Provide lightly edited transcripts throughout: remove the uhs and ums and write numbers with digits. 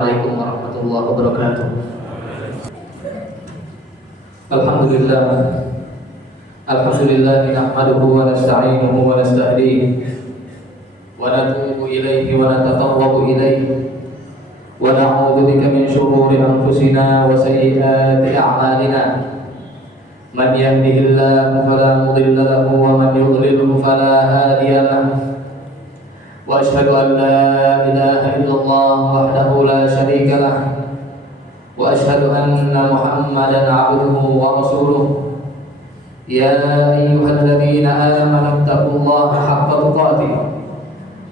Assalamualaikum warahmatullahi wabarakatuh. Alhamdulillah nahmaduhu wa nasta'inuhu wa nasta'dihi wa natubu ilaihi wa natatawwabu ilaihi wa na'udzu bika min shururi anfusina wa sayyiati a'malina. Man yahdihillahu fala mudilla lahu wa man yudlilhu fala hadiya lahu. وأشهد أن لا إله إلا الله وحده لا شريك له وأشهد أن محمدا عبده ورسوله يا أيها الذين آمنوا اتقوا الله حق تقاته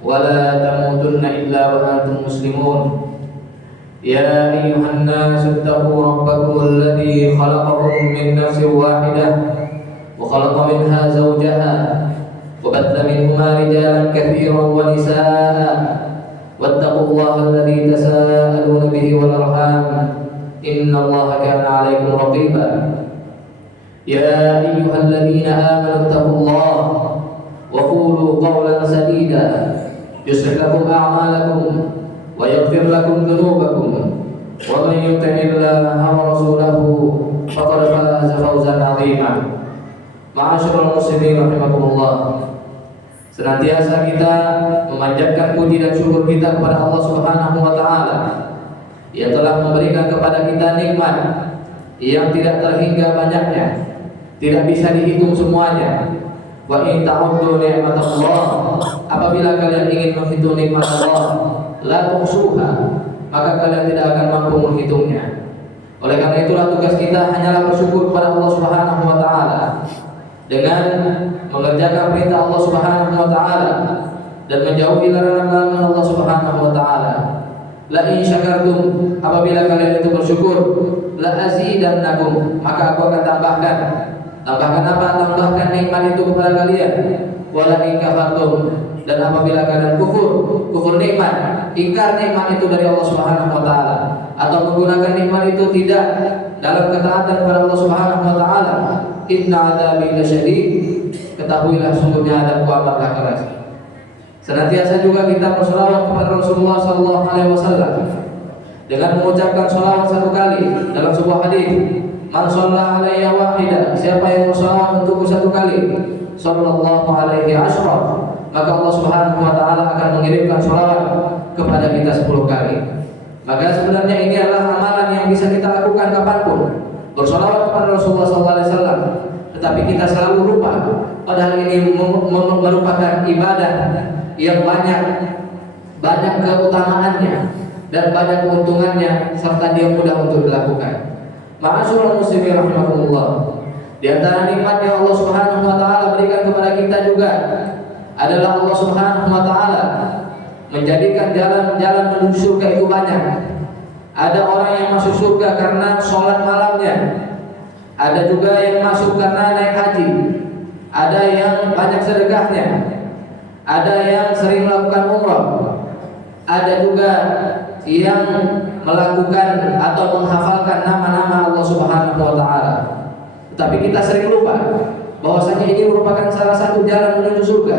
ولا تموتن إلا وأنتم مسلمون يا أيها الناس اتقوا ربكم الذي خلقكم من نفس واحدة وخلق منها زوجها وبث منهما رجالا كثيرا ونساء واتقوا الله الذي تساءلون به والأرحام إن الله كان عليكم رقيبا يا أيها الذين آمنوا اتقوا الله وقولوا قولا سديدا يصلح لكم أعمالكم ويغفر لكم ذنوبكم ومن يطع الله ورسوله فقد فاز فوزا عظيما. Ma'asyiral muslimin rahimakumullah. Senantiasa kita memanjatkan puji dan syukur kita kepada Allah Subhanahu wa taala yang telah memberikan kepada kita nikmat yang tidak terhingga banyaknya, tidak bisa dihitung semuanya. Wa in ta'uddu ni'matallah, apabila kalian ingin menghitung nikmat Allah, la tuhsuha, maka kalian tidak akan mampu menghitungnya. Oleh karena itulah tugas kita hanyalah bersyukur kepada Allah Subhanahu wa taala dengan mengerjakan perintah Allah Subhanahu wa taala dan menjauhi larangan Allah Subhanahu wa taala. La in syakartum, apabila kalian itu bersyukur, la azidannakum, maka aku akan tambahkan. Tambahkan apa? Tambahkan nikmat itu kepada kalian. Wala in kafartum, dan apabila kalian kufur nikmat, ingkar nikmat itu dari Allah Subhanahu wa taala, atau menggunakan nikmat itu tidak dalam ketaatan kepada Allah Subhanahu wa taala, inna adzabi lasyadid, ketahuilah sungguhnya adabku amatlah keras. Senantiasa juga kita berselawat kepada Rasulullah sallallahu alaihi wasallam dengan mengucapkan selawat satu kali dalam sebuah hadis, man shalla alayya wahida, siapa yang berselawat untukku satu kali, sallallahu alaihi asyra, maka Allah Subhanahu wa taala akan mengirimkan selawat kepada kita 10 kali. Maka sebenarnya ini adalah amalan yang bisa kita lakukan kapanpun, bersolawat kepada Rasulullah SAW, tetapi kita selalu lupa. Padahal ini merupakan ibadah yang banyak keutamaannya dan banyak keuntungannya, serta dia mudah untuk dilakukan. Ma'asyiral muslimin rahimakumullah. Di antara nikmat yang Allah Subhanahu wa taala berikan kepada kita juga adalah Allah Subhanahu wa taala menjadikan jalan-jalan menuju surga itu banyak. Ada orang yang masuk surga karena sholat malamnya, ada juga yang masuk karena naik haji, ada yang banyak sedekahnya, ada yang sering melakukan umrah, ada juga yang melakukan atau menghafalkan nama-nama Allah Subhanahu wa taala. Tetapi kita sering lupa bahwasanya ini merupakan salah satu jalan menuju surga,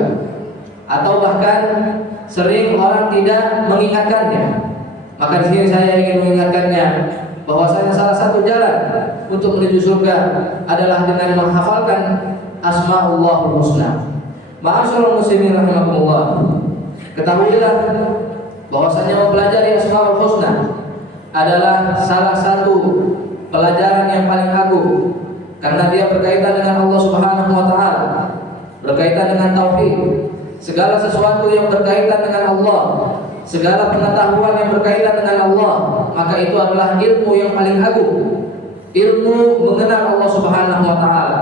atau bahkan sering orang tidak mengingatkannya. Maka di sini saya ingin mengingatkannya bahwasanya salah satu jalan untuk menuju surga adalah dengan menghafalkan Asma'ullahul Husna. Ma'asyiral muslimin rahimakumullah. Ketahuilah bahwasanya mempelajari Asma'ul Husna adalah salah satu pelajaran yang paling agung, karena dia berkaitan dengan Allah Subhanahu wa taala, berkaitan dengan tauhid. Segala sesuatu yang berkaitan dengan Allah, segala pengetahuan yang berkaitan dengan Allah, maka itu adalah ilmu yang paling agung, ilmu mengenal Allah Subhanahu wa taala.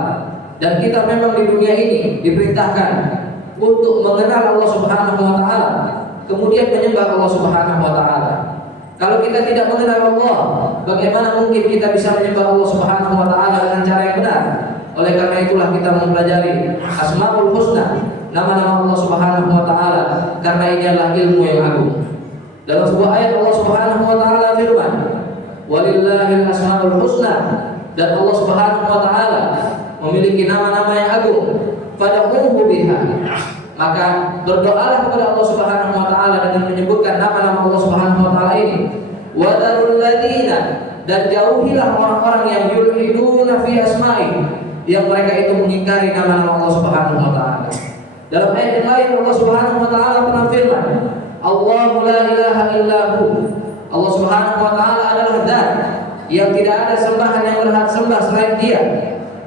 Dan kita memang di dunia ini diperintahkan untuk mengenal Allah Subhanahu wa taala, kemudian menyembah Allah Subhanahu wa taala. Kalau kita tidak mengenal Allah, bagaimana mungkin kita bisa menyembah Allah Subhanahu wa taala dengan cara yang benar? Oleh karena itulah kita mempelajari Asmaul Husna, nama-nama Allah Subhanahu wa taala, karena ini adalah ilmu yang agung. Dalam sebuah ayat Allah Subhanahu wa taala firman, "Walillahil asmaul husna," dan Allah Subhanahu wa taala memiliki nama-nama yang agung. Fad'uhu biha, maka berdoalah kepada Allah Subhanahu wa taala dengan menyebutkan nama-nama Allah Subhanahu wa taala ini. wa darul ladina, dan jauhilah orang-orang yang yulhiduna fi asma'i, yang mereka itu mengingkari nama-nama Allah Subhanahu wa taala. Dalam ayat yang lain Allah Subhanahu wa taala pernah firman, Allahu la ilaha illahu, Allah Subhanahu wa taala adalah zat yang tidak ada sembahan yang berhak sembah selain Dia.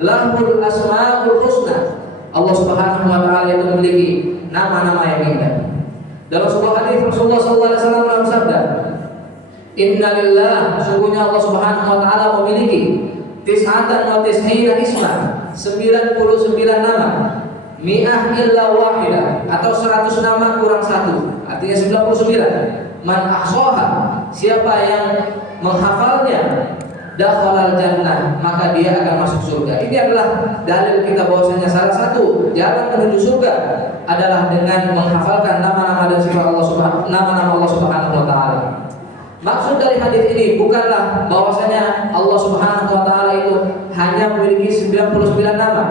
Lahul asmaul husna, Allah Subhanahu wa taala itu memiliki nama-nama yang indah. Dalam sebuah hadis Rasulullah sallallahu alaihi wasallam bersabda, Innalillah, sungguhnya Allah Subhanahu wa taala memiliki tis'atan wa tis'ina isma, 99 nama, mi'ah illa wahidah, atau 100 nama kurang 1, artinya 99. Man ahsaha, siapa yang menghafalnya, dakhalal jannah, maka dia akan masuk surga. Ini adalah dalil kita bahwasanya salah satu jalan menuju surga adalah dengan menghafalkan nama-nama dan sifat Allah Subhanahu wa taala. Maksud dari hadis ini bukanlah bahwasanya Allah Subhanahu wa taala itu hanya memiliki 99 nama.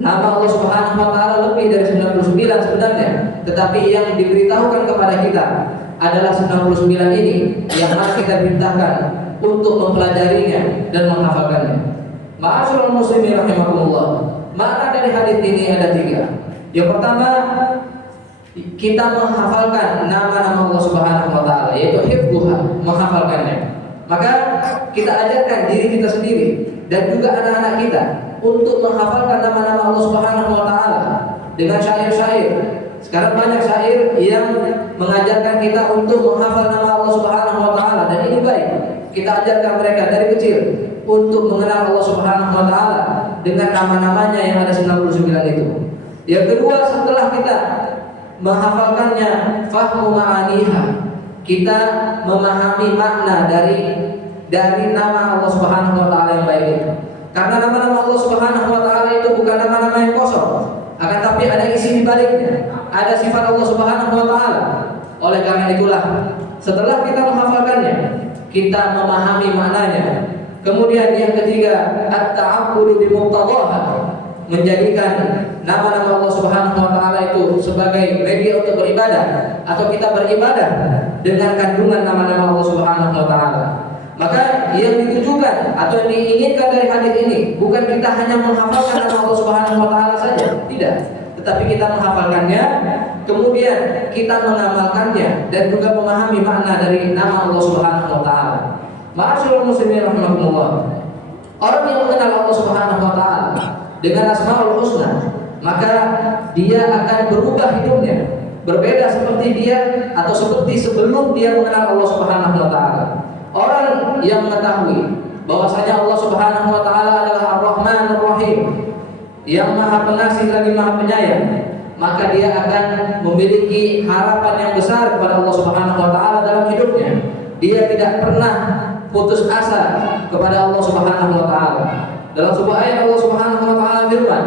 Nama Allah Subhanahu wa taala lebih dari 99 sebenarnya, tetapi yang diberitahukan kepada kita adalah 99 ini yang harus kita perintahkan untuk mempelajarinya dan menghafalkannya. Ma'asyiral muslimin rahimakumullah. Makna dari hadis ini ada 3. Yang pertama, kita menghafalkan nama-nama Allah Subhanahu wa taala, yaitu hifdzuha, menghafalkannya. Maka kita ajarkan diri kita sendiri dan juga anak-anak kita untuk menghafalkan nama-nama Allah Subhanahu wa taala dengan syair-syair. Sekarang banyak syair yang mengajarkan kita untuk menghafal nama Allah Subhanahu wa taala, dan ini baik. Kita ajarkan mereka dari kecil untuk mengenal Allah Subhanahu wa taala dengan nama-namanya yang ada 99 itu. Yang kedua, setelah kita menghafalkannya, fahmu ma'aniha, kita memahami makna dari nama Allah Subhanahu wa taala yang baik itu. Karena nama-nama Allah Subhanahu wa taala itu bukan nama-nama yang kosong, akan tapi ada isi di baliknya, ada sifat Allah Subhanahu wa taala. Oleh karena itulah, setelah kita menghafalkannya, kita memahami maknanya. Kemudian yang ketiga, at-ta'abbudu bi muqtadhaha, menjadikan nama-nama Allah Subhanahu wa taala itu sebagai media untuk beribadah, atau kita beribadah dengan kandungan nama-nama Allah Subhanahu wa taala. Maka yang ditujukan atau yang diinginkan dari hadis ini bukan kita hanya menghafalkan nama Allah Subhanahu wa taala saja, tidak, tetapi kita menghafalkannya, kemudian kita mengamalkannya dan juga memahami makna dari nama Allah Subhanahu wa taala. Ma'asyiral muslimin rahimakumullah. Orang yang mengenal Allah Subhanahu wa taala dengan Asmaul Husna, maka dia akan berubah hidupnya, berbeda seperti dia atau seperti sebelum dia mengenal Allah Subhanahu wa taala. Orang yang mengetahui bahwasanya Allah Subhanahu wa taala adalah Ar-Rahmanur Rahim, yang Maha Pengasih lagi Maha Penyayang, maka dia akan memiliki harapan yang besar kepada Allah Subhanahu wa taala dalam hidupnya. Dia tidak pernah putus asa kepada Allah Subhanahu wa taala. Dalam sebuah ayat Allah Subhanahu wa taala firman,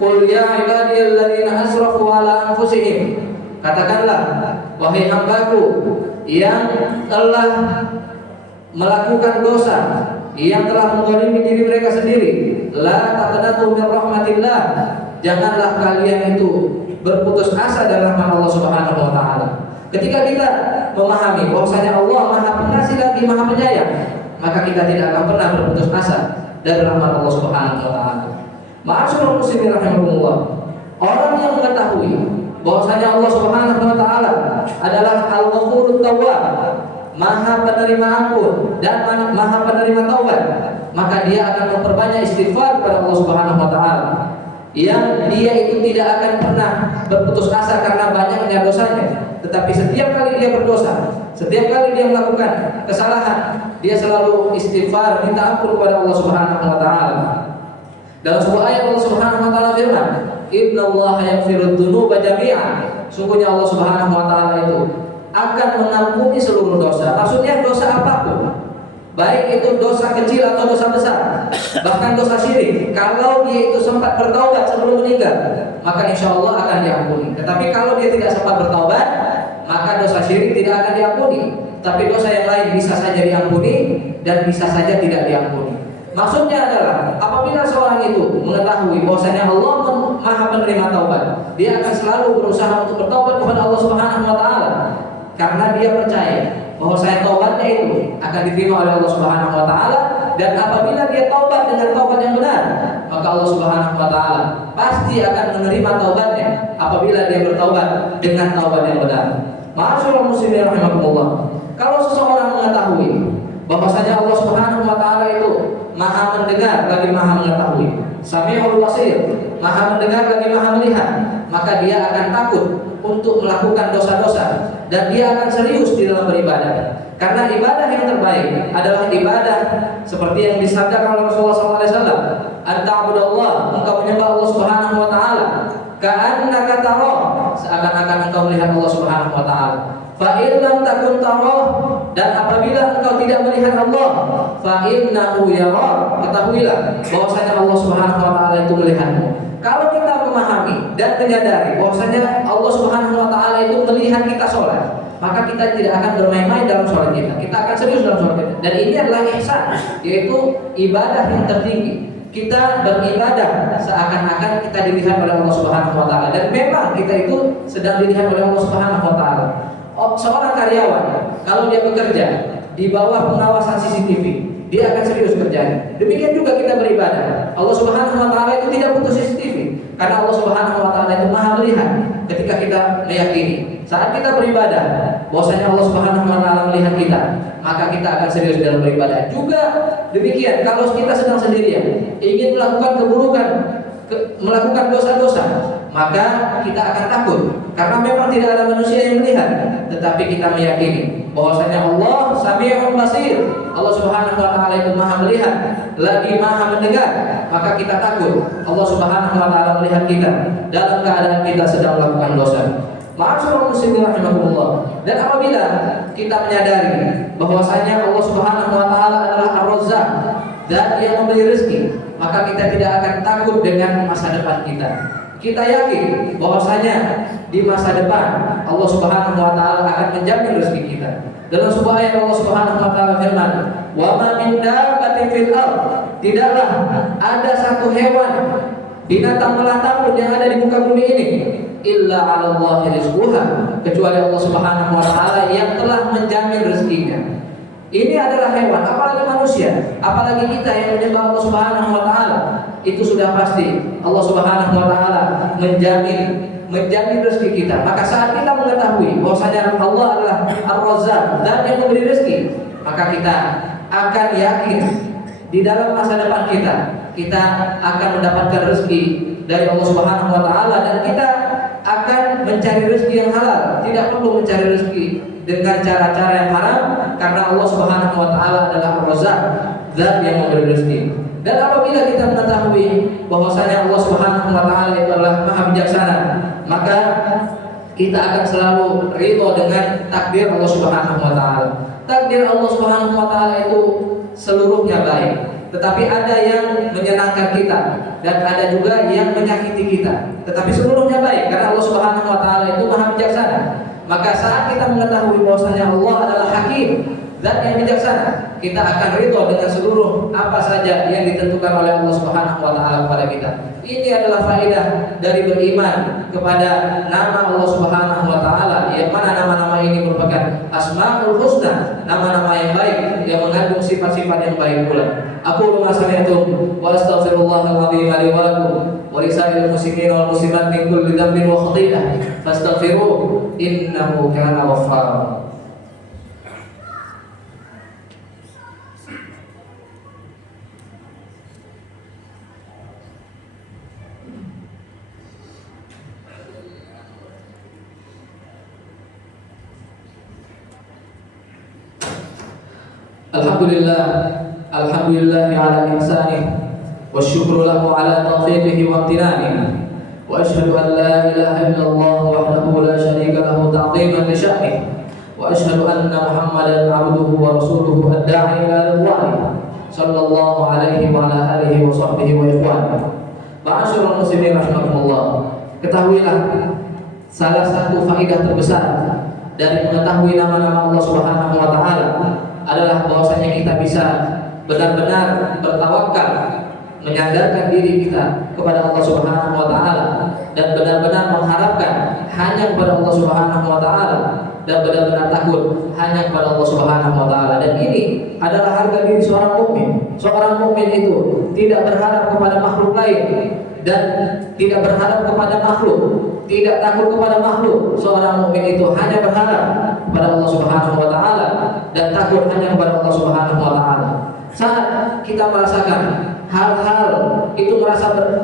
"Qul ya ibadiyalladzina asrafu ala anfusihim." Katakanlah, wahai hambaku yang telah melakukan dosa, yang telah menzalimi diri mereka sendiri, la taqnatu min rahmatillah, janganlah kalian itu berputus asa dari rahmat Allah Subhanahu wa taala. Ketika kita memahami bahwasanya Allah Maha Pengasih lagi Maha Penyayang, maka kita tidak akan pernah berputus asa dari rahmat Allah Subhanahu wa taala. Ma'asyiral muslimin rahimakumullah. Orang yang mengetahui bahwasanya Allah Subhanahu wa taala adalah Al-Ghafurut Tawwab, Maha penerima ampun dan Maha penerima taubat, maka dia akan memperbanyak istighfar kepada Allah Subhanahu wa taala. Yang dia itu tidak akan pernah berputus asa karena banyaknya dosanya, tetapi setiap kali dia berdosa, setiap kali dia melakukan kesalahan, dia selalu istighfar, minta ampun kepada Allah Subhanahu wa taala. Dalam sebuah ayat Allah Subhanahu wa taala firman, "Innallaha yaghfirudz dzunuba jami'an." Sungguhnya Allah Subhanahu wa taala itu akan mengampuni seluruh dosa. Maksudnya dosa apapun, baik itu dosa kecil atau dosa besar, bahkan dosa syirik. Kalau dia itu sempat bertaubat sebelum meninggal, maka insya Allah akan diampuni. Tetapi kalau dia tidak sempat bertaubat, maka dosa syirik tidak akan diampuni. Tapi dosa yang lain bisa saja diampuni dan bisa saja tidak diampuni. Maksudnya adalah apabila seorang itu mengetahui bahwasanya Allah Maha penerima taubat, dia akan selalu berusaha untuk bertaubat kepada Allah Subhanahu wa taala. Karena dia percaya bahwasanya taubatnya itu akan diterima oleh Allah Subhanahu wa taala, dan apabila dia taubat dengan taubat yang benar, maka Allah Subhanahu wa taala pasti akan menerima taubatnya apabila dia bertaubat dengan taubat yang benar. Ma'asyiral muslimin rahimakumullah. Kalau seseorang mengetahui bahwasanya Allah Subhanahu wa taala itu Maha mendengar lagi Maha mengetahui, Sami'ul Basir, Maha mendengar lagi Maha melihat, maka dia akan takut untuk melakukan dosa-dosa dan dia akan serius di dalam beribadah. Karena ibadah yang terbaik adalah ibadah seperti yang disabdakan oleh Rasulullah SAW. Anta'budallah, engkau menyembah Allah Subhanahu wa taala ka'annaka tarah, seakan-akan engkau melihat Allah Subhanahu wa taala. Fa in lam takun tarah, dan apabila engkau tidak melihat Allah, fa innahu yara, ketahuilah bahwasanya Allah Subhanahu wa taala itu melihatmu. Kalau kita memahami dan menyadari bahwasanya Allah Subhanahu wa taala itu melihat kita sholat, maka kita tidak akan bermain-main dalam sholat kita. Kita akan serius dalam sholat kita. Dan ini adalah ihsan, yaitu ibadah yang tertinggi. Kita beribadah seakan-akan kita dilihat oleh Allah Subhanahu wa taala, dan memang kita itu sedang dilihat oleh Allah Subhanahu wa taala. Seorang karyawan kalau dia bekerja di bawah pengawasan CCTV, dia akan serius kerjanya. Demikian juga kita beribadah. Allah Subhanahu wa taala itu tidak butuh CCTV, karena Allah Subhanahu wa taala itu Maha melihat. Ketika kita meyakini saat kita beribadah bahwasanya Allah Subhanahu wa taala melihat kita, maka kita akan serius dalam beribadah. Juga demikian kalau kita sedang sendirian, ingin melakukan keburukan, melakukan dosa-dosa, maka kita akan takut karena memang tidak ada manusia yang melihat, tetapi kita meyakini bahwasanya Allah Sami'un Basir, Allah Subhanahu wa taala itu Maha melihat lagi Maha mendengar, maka kita takut Allah Subhanahu wa taala melihat kita dalam keadaan kita sedang melakukan dosa. Ma'asyiral muslimin rahimakumullah. Dan apabila kita menyadari bahwasanya Allah Subhanahu wa taala adalah Ar-Razzaq, zat yang memberi rezeki, maka kita tidak akan takut dengan masa depan kita. Kita yakin bahwasanya di masa depan Allah Subhanahu wa taala akan menjamin rezeki kita. Dalam sebuah ayat Allah Subhanahu wa taala firman, "Wa ma min dabbatin fil ardh", tidaklah ada satu hewan, binatang melata pun yang ada di muka bumi ini, illa 'ala Allahi rizquha, kecuali Allah Subhanahu wa taala yang telah menjamin rezekinya. Ini adalah hewan, apalagi manusia, apalagi kita yang menyembah Allah Subhanahu wa taala, itu sudah pasti Allah Subhanahu wa taala menjamin rezeki kita. Maka saat kita mengetahui bahwasanya Allah adalah Ar-Razzaq, zat yang memberi rezeki, maka kita akan yakin di dalam masa depan kita akan mendapatkan rezeki dari Allah Subhanahu wa taala, dan kita akan mencari rezeki yang halal, tidak perlu mencari rezeki dengan cara-cara yang haram, karena Allah Subhanahu wa taala adalah Ar-Razzaq, zat yang memberi rezeki. Dan apabila kita mengetahui bahwasanya Allah Subhanahu wa taala itu adalah Maha bijaksana, maka kita akan selalu ridho dengan takdir Allah Subhanahu wa taala. Takdir Allah Subhanahu wa taala itu seluruhnya baik, tetapi ada yang menyenangkan kita dan ada juga yang menyakiti kita. Tetapi seluruhnya baik karena Allah Subhanahu wa taala itu Maha bijaksana. Maka saat kita mengetahui bahwasanya Allah adalah Hakim, zat yang bijaksana, kita akan ridho dengan seluruh apa saja yang ditentukan oleh Allah Subhanahu wa taala kepada kita. Ini adalah faedah dari beriman kepada nama Allah Subhanahu wa taala, yang mana nama-nama ini merupakan Asmaul Husna, nama-nama yang baik yang mengandung sifat-sifat yang baik pula. Aku sami'tum wa astaghfirullahal azim li wa lakum wa lisa'il muslimin wal muslimat min kulli dhanbin wa khati'ah fastaghfiruhu innahu kana ghaffara. Alhamdulillah ala ihsanih wa syukru lahu ala taufiqihi wa amtinanihi wa ashhadu an la ilaha illallah wahdahu la syarika lahu ta'ziman li sya'nihi wa ashhadu anna Muhammadan 'abduhu wa rasuluhu ad-da'i ila ridwanihi sallallahu alaihi wa ala alihi wa sahbihi wa ikhwanihi. Ma'asyiral muslimin rahimakumullah. Ketahuilah salah satu faedah terbesar dari mengetahui nama-nama Allah Subhanahu wa taala adalah bahwasanya kita bisa benar-benar bertawakal, menyandarkan diri kita kepada Allah Subhanahu wa taala dan benar-benar mengharapkan hanya kepada Allah Subhanahu wa taala, dan benar-benar takut hanya kepada Allah Subhanahu wa taala. Dan ini adalah harga diri seorang mukmin. Seorang mukmin itu tidak berharap kepada makhluk lain dan tidak berharap kepada makhluk, tidak takut kepada makhluk. Seorang mukmin itu hanya berharap kepada Allah Subhanahu wa taala dan takut hanya kepada Allah Subhanahu wa taala. Saat kita merasakan hal-hal itu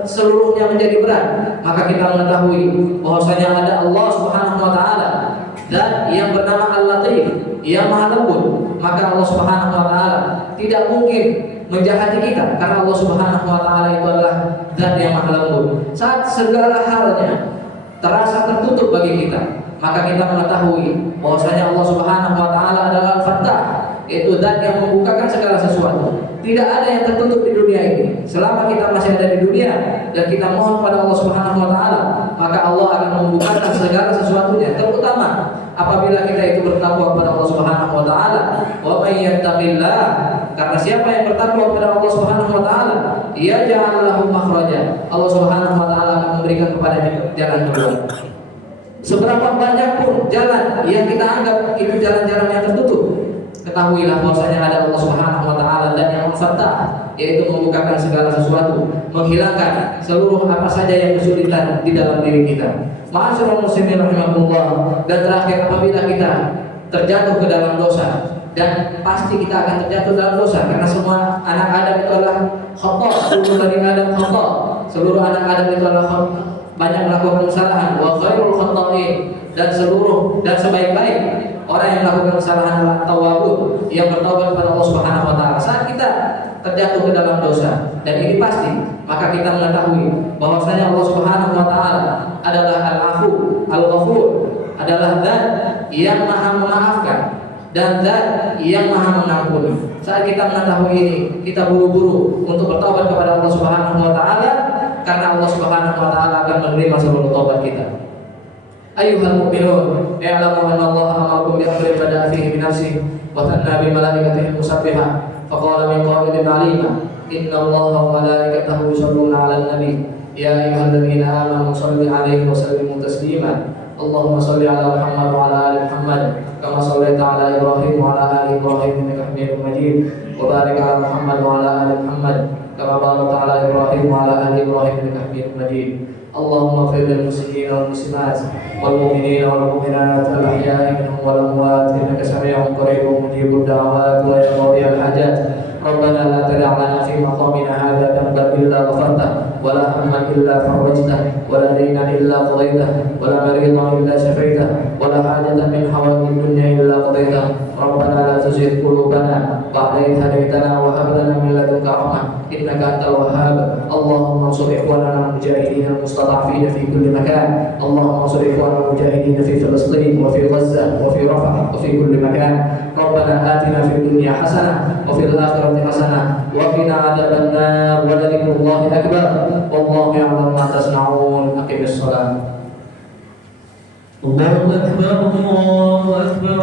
seluruhnya menjadi berat, maka kita mengetahui bahwasanya ada Allah Subhanahu wa taala dan yang bernama Al-Latif, yang Maha Lembut. Maka Allah Subhanahu wa taala tidak mungkin menjahati kita karena Allah Subhanahu wa taala itu adalah zat yang Maha Lembut. Saat segala halnya terasa tertutup bagi kita, maka kita mengetahui bahwasanya Allah Subhanahu wa taala adalah Al-Fattah, yaitu zat yang membukakan segala sesuatu. Tidak ada yang tertutup di dunia ini. Selama kita masih ada di dunia dan kita mohon pada Allah Subhanahu wa taala, maka Allah akan membukakan segala sesuatunya, terutama apabila kita itu bertakwa kepada Allah Subhanahu wa taala. Wa may yattaqillah, karena siapa yang bertakwa kepada Allah Subhanahu wa taala, yaj'al lahu makhraja. Allah Subhanahu wa taala akan memberikan kepadanya jalan keluar. Seberapa banyak pun jalan yang kita anggap itu jalan-jalan yang tertutup, ketahuilah bahwasanya ada Allah Subhanahu wa taala dan yang Al-Fattah, yaitu membukakan segala sesuatu, menghilangkan seluruh apa saja yang kesulitan di dalam diri kita. Ma'asyiral muslimin rahimakumullah. Dan terakhir, apabila kita terjatuh ke dalam dosa, dan pasti kita akan terjatuh dalam dosa karena semua anak Adam itu adalah khata', seluruh Bani Adam khata', seluruh anak Adam itu adalah banyak melakukan kesalahan. Wa khairul khata'in, dan sebaik-baik orang yang melakukan kesalahan adalah tawwabun, yang bertaubat kepada Allah Subhanahu wa taala. Saat kita terjatuh ke dalam dosa, dan ini pasti, maka kita mengetahui bahwasanya Allah Subhanahu wa taala adalah Al-Afu, Al-Ghafur, adalah zat yang Maha memaafkan dan zat yang Maha mengampuni. Saat kita mengetahui ini, kita buru-buru untuk bertaubat kepada Allah Subhanahu wa taala, karena Allah Subhanahu wa taala akan menerima seluruh taubat kita. Ayyuhal mu'minun, i'lamu anna Allah amarakum bi amrin bada'a fihi bi nafsihi wa thanna bi malaikatihi musabbihah, faqala min qailin 'alima, inna Allaha wa malaikatahu yusholluna 'alan nabi, ya ayyuhalladzina amanu shallu 'alaihi wa sallimu taslima. Allahumma shalli 'ala Muhammad wa 'ala ali Muhammad kama shallaita 'ala Ibrahim wa 'ala ali Ibrahim innaka Hamidum Majid, wa barik 'ala Muhammad wa 'ala ali Muhammad kama barakta 'ala Ibrahim wa 'ala ali Ibrahim innaka Hamidum Majid. Allahumma ighfir lil muslimin wal muslimat wal mu'minin wal mu'minat al ahya'i minhum wal amwat innaka sami'un qaribun mujibud da'awat wa ya qadiyal hajat. Rabbana la tada' lana fi maqamina hadha dhanban illa ghafartah wa la hamman illa farajtah wa la daynan illa qadaytah wa la maridan illa shafaitah wa la hajatan min hawaijid dunya illa qadaytah. Rabbana la tuzigh qulubana ba'da idh hadaytana wa hab lana min ladunka rahmah innaka antal wahhab. Allahumma ansur ikhwanana al-mujahidin al-mustad'afin fi kulli makan. Allahumma ansur ikhwanana al-mujahidin fi Filistin wa fi Gaza wa fi Rafah wa fi kulli makan. Rabbana atina fid dunya hasanah wa fil akhirati hasanah wa qina adzaban nar wa dzikrullahi akbar. Wallahu ya'lamu ma tasna'un. Aqimis shalah. Allahu akbar, Allahu akbar.